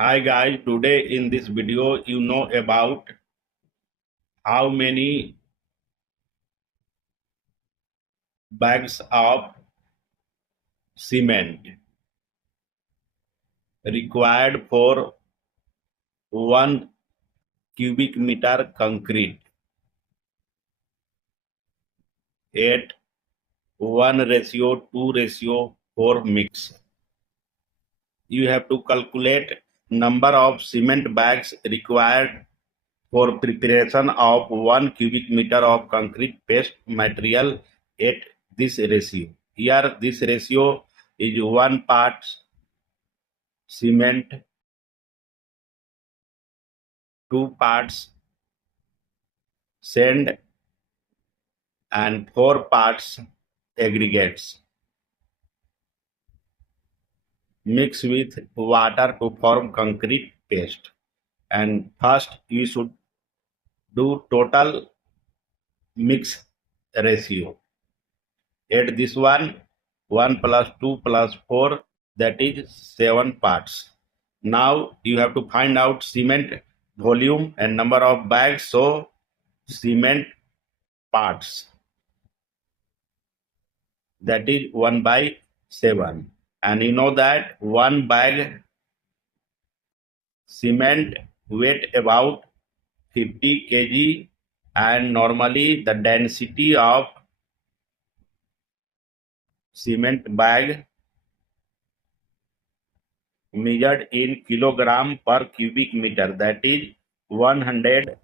Hi guys, today in this video you know about how many bags of cement required for 1 cubic meter concrete at 1:2:4 mix. You have to calculate number of cement bags required for preparation of 1 cubic meter of concrete paste material at this ratio. Here this ratio is 1 part cement, 2 parts sand, and 4 parts aggregates. Mix with water to form concrete paste. And first you should do total mix ratio. At this one, 1 plus 2 plus 4, that is 7 parts. Now you have to find out cement volume and number of bags, so cement parts, that is 1/7. And you know that 1 bag cement weight about 50 kg, and normally the density of cement bag measured in kilogram per cubic meter, that is 100,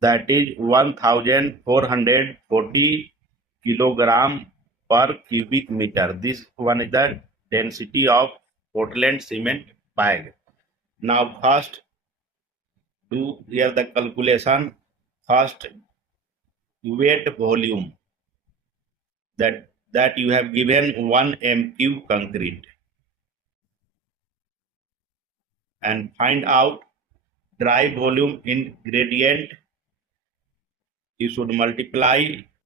that is 1440 kilogram per cubic meter. This one is the density of Portland cement bag. Now first do here the calculation. First weight volume, that you have given 1 m³ concrete, and find out dry volume in gradient. You should multiply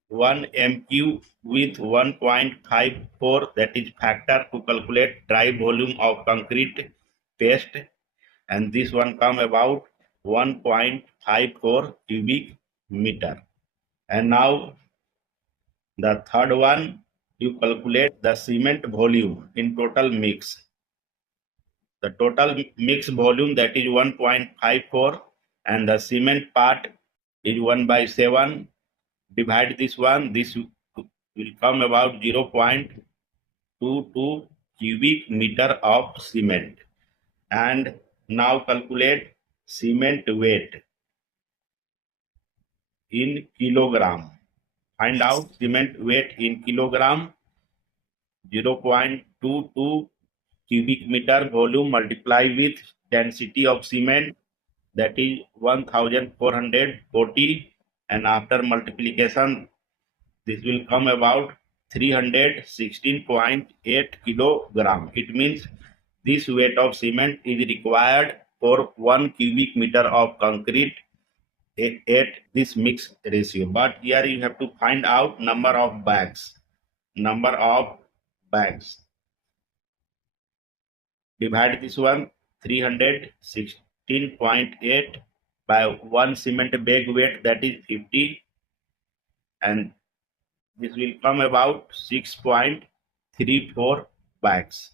1 m³ with 1.54, that is factor, to calculate dry volume of concrete paste, and this one come about 1.54 cubic meter. And now the third one, you calculate the cement volume in total mix. The total mix volume, that is 1.54, and the cement part is 1/7. Divide this one, this will come about 0.22 cubic meter of cement. And now calculate cement weight in kilogram. Find out cement weight in kilogram. 0.22 cubic meter volume multiply with density of cement, that is 1440, and after multiplication this will come about 316.8 kilogram. It means this weight of cement is required for 1 cubic meter of concrete at this mix ratio. But here you have to find out number of bags. Divide this one, 316.8 by 1 cement bag weight, that is 50, and this will come about 6.34 bags.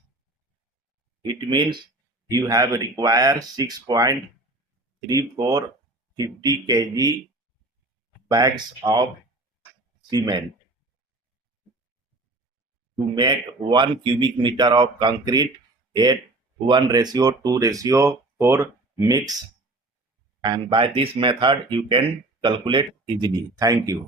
It means you have required 6.34 50 kg bags of cement to make 1 cubic meter of concrete at 1:2:4 mix. And by this method you can calculate easily. Thank you.